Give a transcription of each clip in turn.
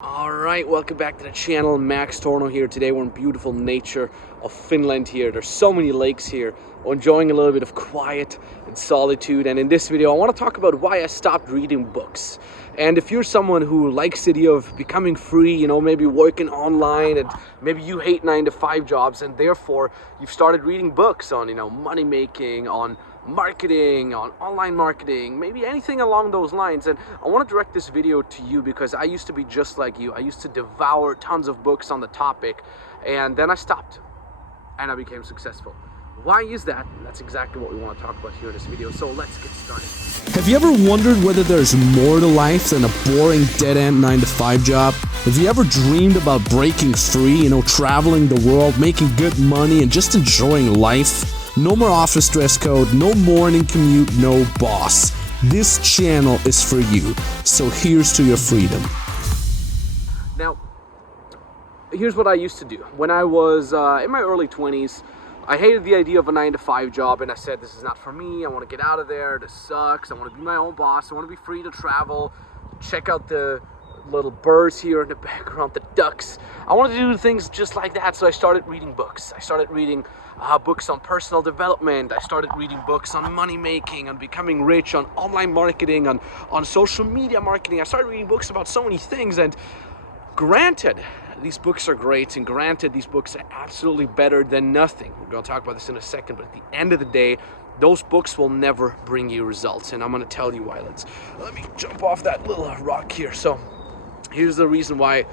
Alright, welcome back to the channel. Max Tornow here. Today we're in beautiful nature of Finland here. There's so many lakes here. We're enjoying a little bit of quiet and solitude, and in this video I want to talk about why I stopped reading books. And if you're someone who likes the idea of becoming free, you know, maybe working online, and maybe you hate 9-to-5 jobs, and therefore you've started reading books on, money making, on marketing, on online marketing, maybe anything along those lines. And I want to direct this video to you because I used to be just like you. I used to devour tons of books on the topic, and then I stopped and I became successful. Why is that? That's exactly what we want to talk about here in this video, so let's get started. Have you ever wondered whether there's more to life than a boring dead-end 9-to-5 job? Have you ever dreamed about breaking free, traveling the world, making good money, and just enjoying life? No more office dress code, no morning commute, no boss. This channel is for you, so here's to your freedom. Now, here's what I used to do. When I was in my early 20s, I hated the idea of a 9-to-5 job, and I said, this is not for me. I want to get out of there. This sucks. I want to be my own boss. I want to be free to travel, check out the little birds here in the background, the ducks. I wanted to do things just like that, so I started reading books. I started reading books on personal development. I started reading books on money making, on becoming rich, on online marketing, on social media marketing. I started reading books about so many things, and granted, these books are great, and granted, these books are absolutely better than nothing. We're going to talk about this in a second, but at the end of the day, those books will never bring you results, and I'm going to tell you why. Let me jump off that little rock here. So here's the reason why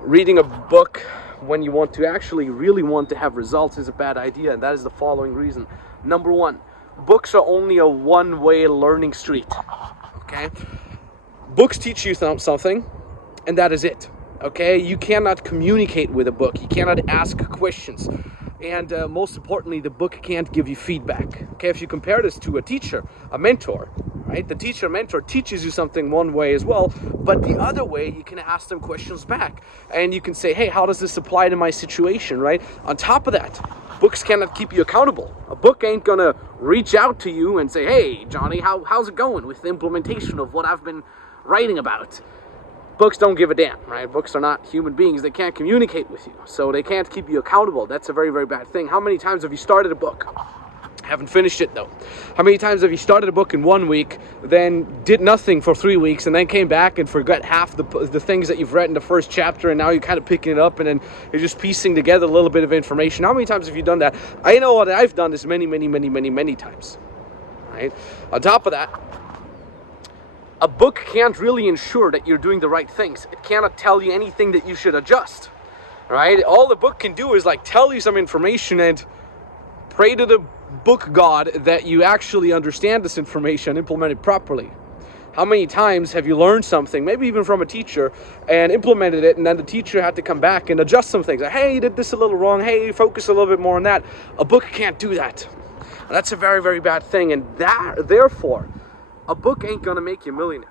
reading a book when you want to actually really want to have results is a bad idea, and that is the following reason. Number one, books are only a one-way learning street, okay? Books teach you something, and that is it, okay? You cannot communicate with a book. You cannot ask questions. And most importantly, the book can't give you feedback. Okay, if you compare this to a teacher, a mentor, right? The teacher, mentor teaches you something one way as well, but the other way, you can ask them questions back. And you can say, hey, how does this apply to my situation, right? On top of that, books cannot keep you accountable. A book ain't gonna reach out to you and say, hey, Johnny, how's it going with the implementation of what I've been writing about? Books don't give a damn, right? Books are not human beings. They can't communicate with you, so they can't keep you accountable. That's a very, very bad thing. How many times have you started a book? Haven't finished it, though. How many times have you started a book in 1 week, then did nothing for 3 weeks, and then came back and forgot half the things that you've read in the first chapter, and now you're kind of picking it up, and then you're just piecing together a little bit of information? How many times have you done that? I know what I've done this many, many, many, many, many times, right? On top of that, a book can't really ensure that you're doing the right things. It cannot tell you anything that you should adjust, right? All the book can do is tell you some information and pray to the book god that you actually understand this information and implement it properly. How many times have you learned something, maybe even from a teacher, and implemented it, and then the teacher had to come back and adjust some things? Like, hey, you did this a little wrong. Hey, focus a little bit more on that. A book can't do that. And that's a very, very bad thing, and therefore, a book ain't gonna make you a millionaire.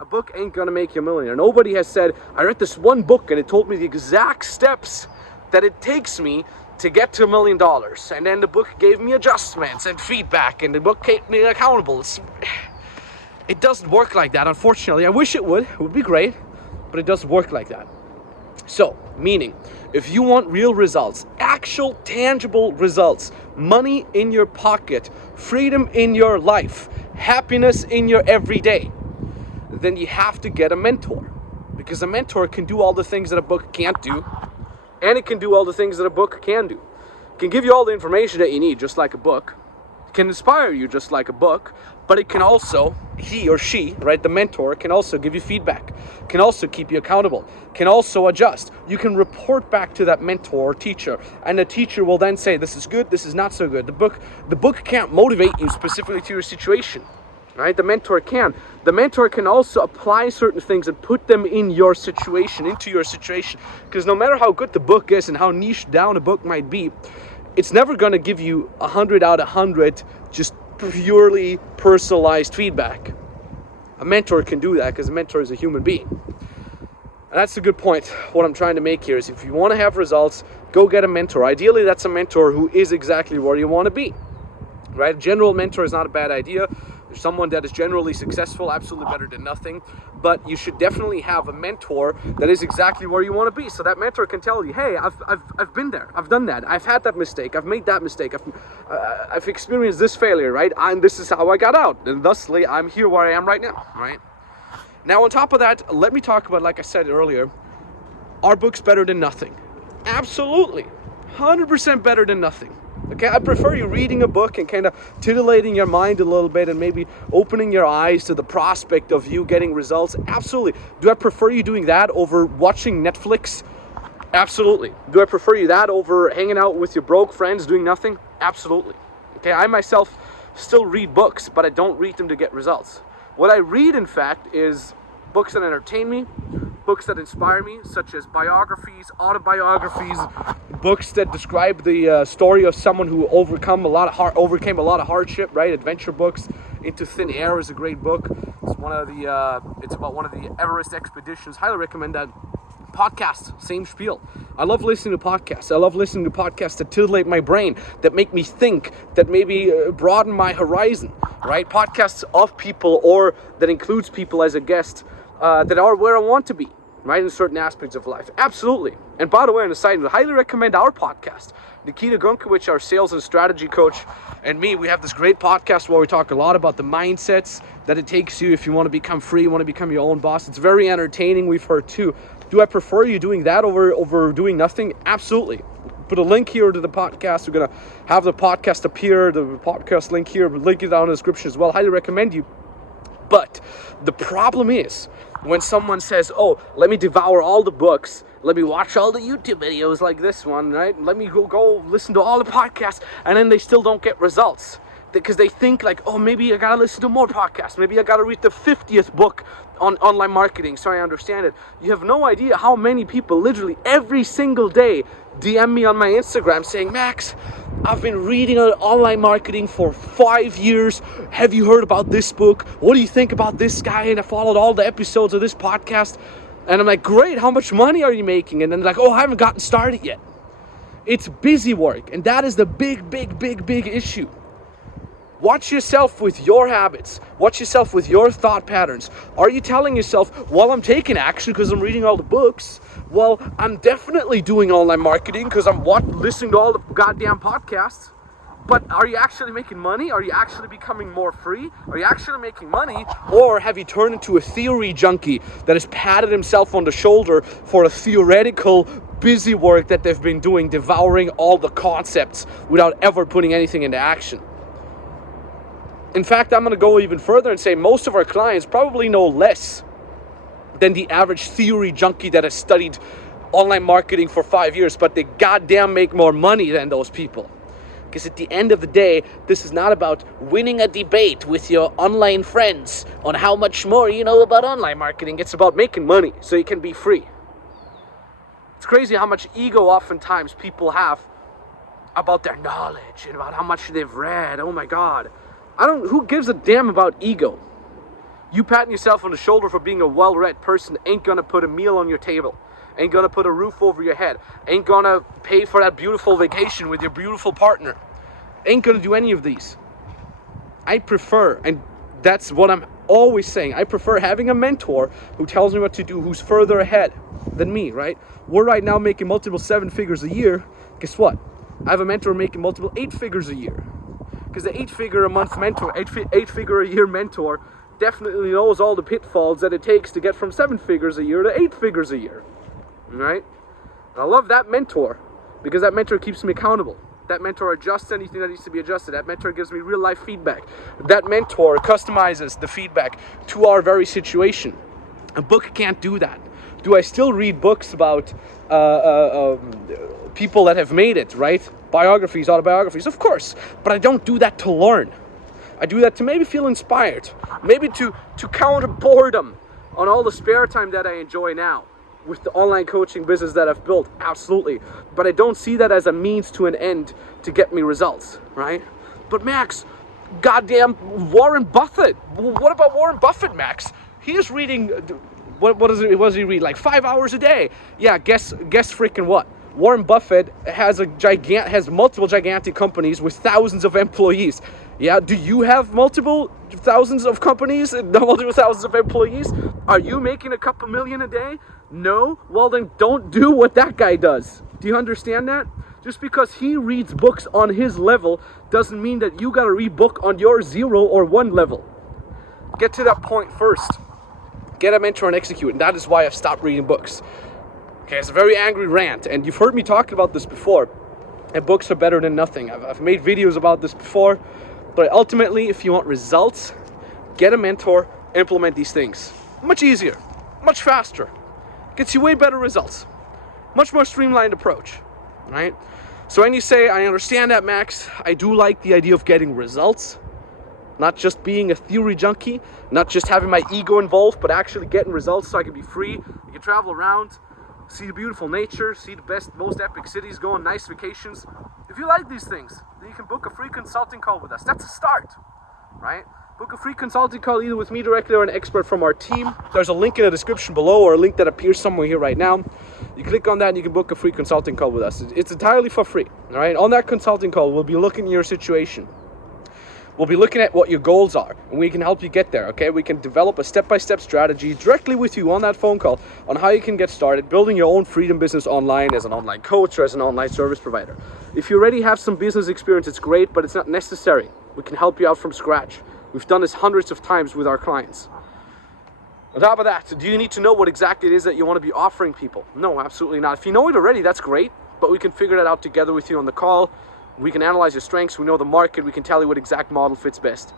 A book ain't gonna make you a millionaire. Nobody has said, I read this one book and it told me the exact steps that it takes me to get to $1 million. And then the book gave me adjustments and feedback, and the book kept me accountable. It doesn't work like that, unfortunately. I wish it would. It would be great, but it doesn't work like that. So, meaning, if you want real results, actual tangible results, money in your pocket, freedom in your life, happiness in your everyday, then you have to get a mentor. Because a mentor can do all the things that a book can't do, and it can do all the things that a book can do. It can give you all the information that you need, just like a book. It can inspire you just like a book, but it can also, he or she, right, the mentor, can also give you feedback, can also keep you accountable, can also adjust. You can report back to that mentor or teacher, and the teacher will then say, this is good, this is not so good. The book can't motivate you specifically to your situation, right? The mentor can. The mentor can also apply certain things and put them in your situation, into your situation, because no matter how good the book is and how niche down a book might be, it's never going to give you 100 out of 100 just purely personalized feedback. A mentor can do that because a mentor is a human being. And that's a good point. What I'm trying to make here is, if you want to have results, go get a mentor. Ideally, that's a mentor who is exactly where you want to be, right? A general mentor is not a bad idea. someone that is generally successful, absolutely better than nothing. But you should definitely have a mentor that is exactly where you want to be. So that mentor can tell you, hey, I've been there, I've done that, I've had that mistake, I've made that mistake, I've experienced this failure, right? And this is how I got out. And thusly, I'm here where I am right now, right? Now, on top of that, let me talk about, like I said earlier, are books better than nothing? Absolutely. 100% better than nothing. Okay, I prefer you reading a book and kind of titillating your mind a little bit and maybe opening your eyes to the prospect of you getting results. Absolutely. Do I prefer you doing that over watching Netflix? Absolutely. Do I prefer you that over hanging out with your broke friends doing nothing? Absolutely. Okay, I myself still read books, but I don't read them to get results. What I read, in fact, is books that entertain me, books that inspire me, such as biographies, autobiographies, books that describe the story of someone who overcame a lot of hardship, right? Adventure books. Into Thin Air is a great book. It's about one of the Everest expeditions. Highly recommend that. Podcasts, same spiel. I love listening to podcasts. I love listening to podcasts that titillate my brain, that make me think, that maybe broaden my horizon, right? Podcasts of people, or that includes people as a guest, that are where I want to be, right, in certain aspects of life. Absolutely. And by the way, on the side, I highly recommend our podcast. Nikita Gunkowicz, our sales and strategy coach, and me, we have this great podcast where we talk a lot about the mindsets that it takes you if you want to become free, you want to become your own boss. It's very entertaining, we've heard too. Do I prefer you doing that over doing nothing? Absolutely. Put a link here to the podcast. We're going to have the podcast appear, the podcast link here, link it down in the description as well. Highly recommend you. But the problem is when someone says, oh, let me devour all the books, let me watch all the YouTube videos like this one, right? Let me go listen to all the podcasts, and then they still don't get results. Because they think like, oh, maybe I gotta listen to more podcasts. Maybe I gotta read the 50th book on online marketing so I understand it. You have no idea how many people literally every single day DM me on my Instagram saying, Max, I've been reading on online marketing for 5 years. Have you heard about this book? What do you think about this guy? And I followed all the episodes of this podcast. And I'm like, great, how much money are you making? And then they're like, oh, I haven't gotten started yet. It's busy work. And that is the big issue. Watch yourself with your habits. Watch yourself with your thought patterns. Are you telling yourself, well, I'm taking action because I'm reading all the books. Well, I'm definitely doing online marketing because I'm listening to all the goddamn podcasts. But are you actually making money? Are you actually becoming more free? Are you actually making money? Or have you turned into a theory junkie that has patted himself on the shoulder for a theoretical busy work that they've been doing, devouring all the concepts without ever putting anything into action? In fact, I'm going to go even further and say most of our clients probably know less than the average theory junkie that has studied online marketing for 5 years, but they goddamn make more money than those people. Because at the end of the day, this is not about winning a debate with your online friends on how much more you know about online marketing. It's about making money so you can be free. It's crazy how much ego oftentimes people have about their knowledge and about how much they've read. Oh my God. Who gives a damn about ego? You patting yourself on the shoulder for being a well-read person ain't gonna put a meal on your table, ain't gonna put a roof over your head, ain't gonna pay for that beautiful vacation with your beautiful partner, ain't gonna do any of these. I prefer, and that's what I'm always saying, I prefer having a mentor who tells me what to do, who's further ahead than me, right? We're right now making multiple 7 figures a year. Guess what? I have a mentor making multiple 8 figures a year. Because the 8-figure a month mentor, 8-figure a year mentor definitely knows all the pitfalls that it takes to get from 7 figures a year to 8 figures a year, right? And I love that mentor because that mentor keeps me accountable. That mentor adjusts anything that needs to be adjusted. That mentor gives me real life feedback. That mentor customizes the feedback to our very situation. A book can't do that. Do I still read books about people that have made it, right? Biographies, autobiographies, of course. But I don't do that to learn. I do that to maybe feel inspired. Maybe to counter boredom on all the spare time that I enjoy now with the online coaching business that I've built. Absolutely. But I don't see that as a means to an end to get me results, right? But Max, goddamn Warren Buffett. What about Warren Buffett, Max? He is reading, what does he read? Like 5 hours a day. Yeah, guess freaking what? Warren Buffett has multiple gigantic companies with thousands of employees. Yeah, do you have multiple thousands of companies and multiple thousands of employees? Are you making a couple million a day? No? Well, then don't do what that guy does. Do you understand that? Just because he reads books on his level doesn't mean that you gotta read book on your 0 or 1 level. Get to that point first. Get a mentor and execute, and that is why I've stopped reading books. Okay, it's a very angry rant, and you've heard me talking about this before, and books are better than nothing. I've made videos about this before, but ultimately, if you want results, get a mentor, implement these things. Much easier, much faster, gets you way better results, much more streamlined approach, right? So when you say, I understand that, Max, I do like the idea of getting results, not just being a theory junkie, not just having my ego involved, but actually getting results so I can be free. You can travel around, see the beautiful nature, see the best, most epic cities, go on nice vacations. If you like these things, then you can book a free consulting call with us. That's a start, right? Book a free consulting call either with me directly or an expert from our team. There's a link in the description below, or a link that appears somewhere here right now. You click on that and you can book a free consulting call with us. It's entirely for free, all right? On that consulting call, we'll be looking at your situation. We'll be looking at what your goals are, and we can help you get there, okay? We can develop a step-by-step strategy directly with you on that phone call on how you can get started building your own freedom business online as an online coach or as an online service provider. If you already have some business experience, it's great, but it's not necessary. We can help you out from scratch. We've done this hundreds of times with our clients. On top of that, do you need to know what exactly it is that you want to be offering people? No, absolutely not. If you know it already, that's great, but we can figure that out together with you on the call. We can analyze your strengths, we know the market, we can tell you what exact model fits best.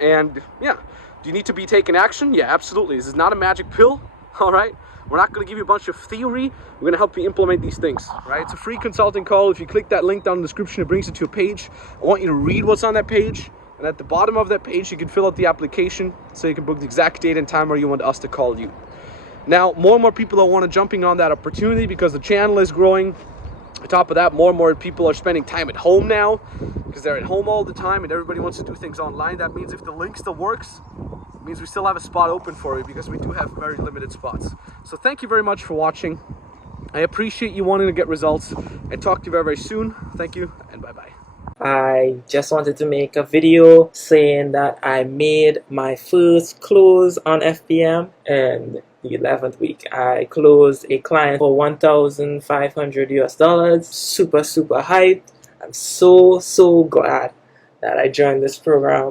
And yeah, do you need to be taking action? Yeah, absolutely. This is not a magic pill, all right? We're not going to give you a bunch of theory. We're going to help you implement these things, right? It's a free consulting call. If you click that link down in the description, it brings you to a page. I want you to read what's on that page. And at the bottom of that page, you can fill out the application so you can book the exact date and time where you want us to call you. Now, more and more people are want to jumping on that opportunity because the channel is growing. On top of that, more and more people are spending time at home now because they're at home all the time and everybody wants to do things online. That means if the link still works, it means we still have a spot open for you because we do have very limited spots. So thank you very much for watching. I appreciate you wanting to get results, and talk to you very, very soon. Thank you, and bye-bye. I just wanted to make a video saying that I made my first close on FBM, and the 11th week I closed a client for $1,500 US. Super hyped. I'm so glad that I joined this program.